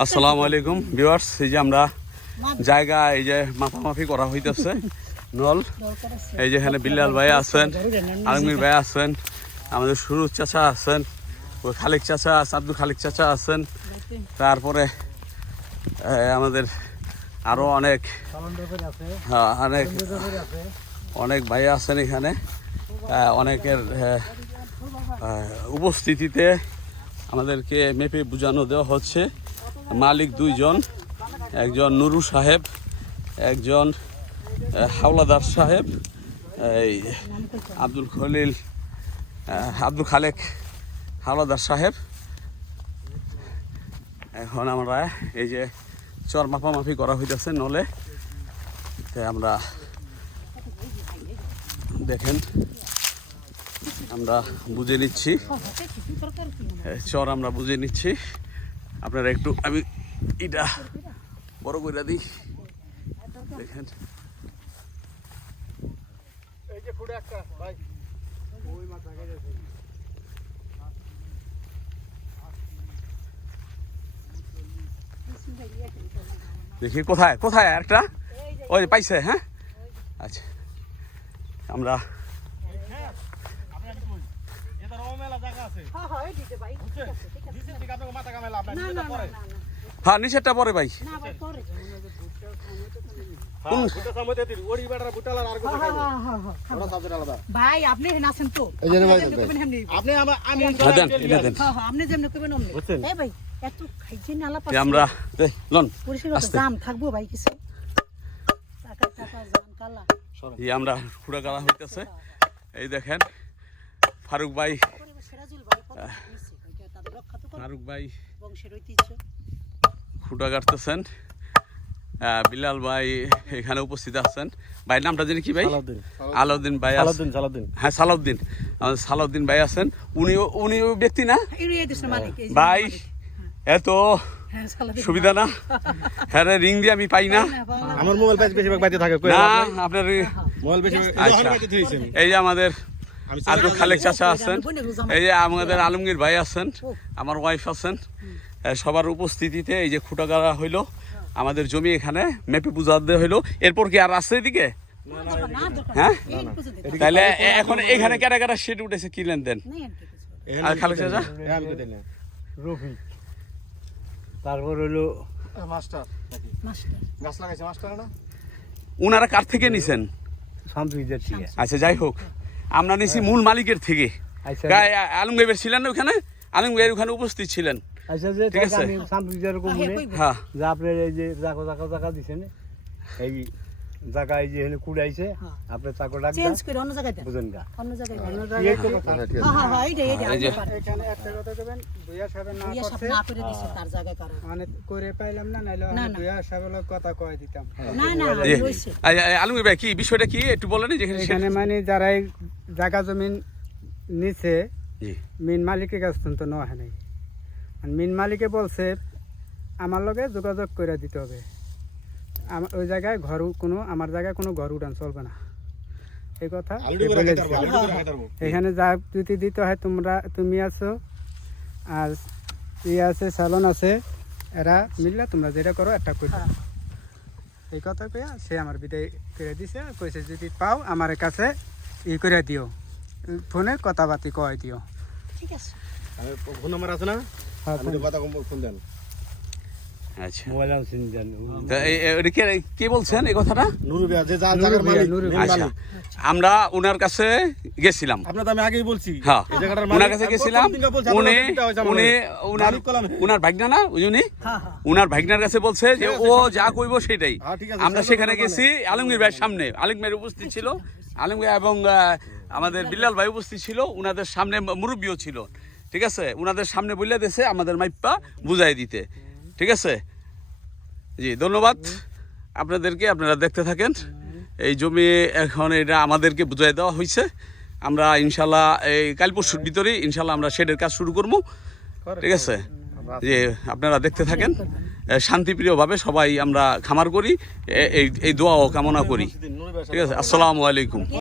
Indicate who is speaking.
Speaker 1: আসসালামু আলাইকুম ভিউয়ার্স এই যে আমরা জায়গা এই যে মাপামাপি করা হইতেছে নল। এই যে এখানে বিল্লাল ভাই আছেন আলমির ভাই আছেন আমাদের সুরুজ চাচা আছেন ওই খালিক চাচা আব্দুল খালিক চাচা আছেন। তারপরে আমাদের আরও অনেক হ্যাঁ, অনেক অনেক ভাই আছেন এখানে। অনেকের উপস্থিতিতে আমাদেরকে মেপে বোঝানো দেওয়া হচ্ছে। মালিক দুইজন, একজন নুরু সাহেব, একজন হাওলাদার সাহেব, এই আব্দুল খলিল আব্দুল খালেক হাওলাদার সাহেব। এখন আমরা এই যে চর মাপামাপি করা হইতেছে নলে। আমরা দেখেন, আমরা বুঝে নিচ্ছি। চর আমরা বুঝে নিচ্ছি। আপনারা একটু, আমি এটা বড় করে দিই। দেখেন। দেখি, কোথায় কোথায় একটা ওই পাইছে হ্যাঁ? আচ্ছা। আমরা হ্যাঁ পরে। ভাই।
Speaker 2: ভাই আপনি তো?
Speaker 3: ভাই, আমার
Speaker 1: হ্যাঁ দেন
Speaker 2: হ্যাঁ, করবেন ভাই খাইছে
Speaker 1: আমরা
Speaker 2: থাকব ভাই কিছু।
Speaker 1: আমরা খুঁড়া গাড়া হইতেছে। এই দেখেন ফারুক ভাই ফারুক ভাই কাটতেছেন। বিলাল ভাই এখানে উপস্থিত আছেন। ভাইয়ের নামটা জানি কি ভাই?
Speaker 3: সালাউদ্দিন।
Speaker 1: আলাউদ্দিন ভাই আছেন।
Speaker 3: সালাউদ্দিন সালাউদ্দিন।
Speaker 1: হ্যাঁ সালাউদ্দিন। আমাদের সালাউদ্দিন ভাই আছেন। উনিও উনিও ব্যক্তি না? ভাই এত
Speaker 2: হ্যাঁ
Speaker 1: সুবিধা না? হ্যাঁ রে, রিং দিয়ে আমি পাই না।
Speaker 3: আমার মোবাইল বেশি বেশিরভাগ বাইরে থাকে
Speaker 1: না
Speaker 3: আপনার? মোবাইল বেশি
Speaker 1: আচ্ছা। এই যে আমাদের আব্দুল খালেক চাচা আছেন। এই যে আমাদের আলমগীর ভাই আছেন আমার ওয়াইফ আছেন। সবার উপস্থিতিতে এই যে খুঁটাগাড়া হইল আমাদের জমি এখানে মেপে বুঝা দেওয়া হইল। এরপর কি আর রাস্তার দিকে
Speaker 2: না, দরকার
Speaker 1: হ্যাঁ? তাহলে এখন এখানে কেটা কেটা সেট উঠেছে কি লেনদেন? আর খালেক
Speaker 3: দেন
Speaker 4: রফি তারপর হলো
Speaker 3: মাস্টার।
Speaker 2: মাস্টার।
Speaker 3: গাছ লাগাইছে মাস্টার না?
Speaker 1: উনারা কার থেকে নিছেন? আচ্ছা যাই হোক। আমরা নিছি মূল মালিকের থেকে।
Speaker 4: আলমগাইবের
Speaker 1: গায়ে ছিলেন না ওখানে? আলমগীর ওখানে উপস্থিত ছিলেন।
Speaker 4: আচ্ছা
Speaker 1: ঠিক আছে।
Speaker 2: হ্যাঁ,
Speaker 1: হ্যাঁ
Speaker 4: আপনার এই যে জাগো জাগো জাকা দিছেন এই জায়গা এই যে এখানে কুড়াইছে
Speaker 2: হ্যাঁ।
Speaker 4: চাকর ডাক
Speaker 2: চেঞ্জ করে অন্য জায়গায়
Speaker 4: বুঝেন গা।
Speaker 2: অন্য জায়গায় হ্যাঁ হ্যাঁ হ্যাঁ এইটা এইটা আপনি।
Speaker 5: এখানে একটা কথা না
Speaker 2: না করে দিছে তার জায়গায় কারও।
Speaker 5: মানে করে পাইলাম না নাইলে
Speaker 2: না, না।
Speaker 5: কথা কয়ে দিতাম।
Speaker 2: না না
Speaker 1: আলমগীর ভাই কি বিষয়টা কি? একটু বলেন যেখানে
Speaker 5: এখানে মানে যারা জায়গা জমিন নিছে মিন মালিকের কাছ তো নেওয়া হয় নাই। মিন মালিকে বলছে আমার লগে যোগাযোগ করে দিতে হবে। ওই জায়গায় ঘর কোনো আমার জায়গায় কোনো ঘর উঠান চলবে না। এই কথা? এখানে যা যদি দিতে হয় তোমরা তুমি আছো আর ইয়ে আছে সালন আছে এরা মিললে তোমরা যেটা করো একটা করে। এই কথা কইয়া সে আমার বিদায় করে দিছে কইছে যদি পাও আমার কাছে ই করে দিও। ফোনে কথাবার্তি কয় দিও।
Speaker 2: ঠিক আছে।
Speaker 3: ফোন নাম্বার আছে না?
Speaker 5: হ্যাঁ,
Speaker 3: কথা ফোন দেন।
Speaker 1: আচ্ছা। কে- বলছেন এই কথাটা? আচ্ছা। আমরা ওনার কাছে গেছিলাম।
Speaker 3: আমি আগেই বলছি
Speaker 1: হ্যাঁ ওনার কাছে গেছিলাম। উনি উনি
Speaker 3: হ্যাঁ।
Speaker 1: উনার ভাগনা না ওই উনি
Speaker 2: হ্যাঁ হ্যাঁ।
Speaker 1: ভাগনার কাছে বলছে যে ও যা কইবো সেটাই।
Speaker 3: হ্যাঁ, ঠিক আছে,
Speaker 1: আমরা সেখানে গেছি আলমগীর ভাইয়ের সামনে। আলমগীর উপস্থিত ছিল। আলমগীর এবং আহ, আমাদের বিল্লাল ভাই উপস্থিত ছিল। উনাদের সামনে মুরব্বীও ছিল। ঠিক আছে? উনাদের সামনে বলে দিয়েছে আমাদের মাইপ্পা বুঝাই দিতে। ঠিক আছে? জি ধন্যবাদ। আপনাদেরকে আপনারা দেখতে থাকেন। এই জমি এখন এটা আমাদেরকে বুঝাই দেওয়া হয়েছে আমরা ইনশাল্লাহ এই কাল পরশুর ভিতরেই ইনশাল্লাহ আমরা শেডের কাজ শুরু করব। ঠিক আছে? যে আপনারা দেখতে থাকেন। শান্তিপ্রিয়ভাবে সবাই আমরা খামার করি। এই এই দোয়াও কামনা করি। ঠিক আছে? আসসালামু আলাইকুম।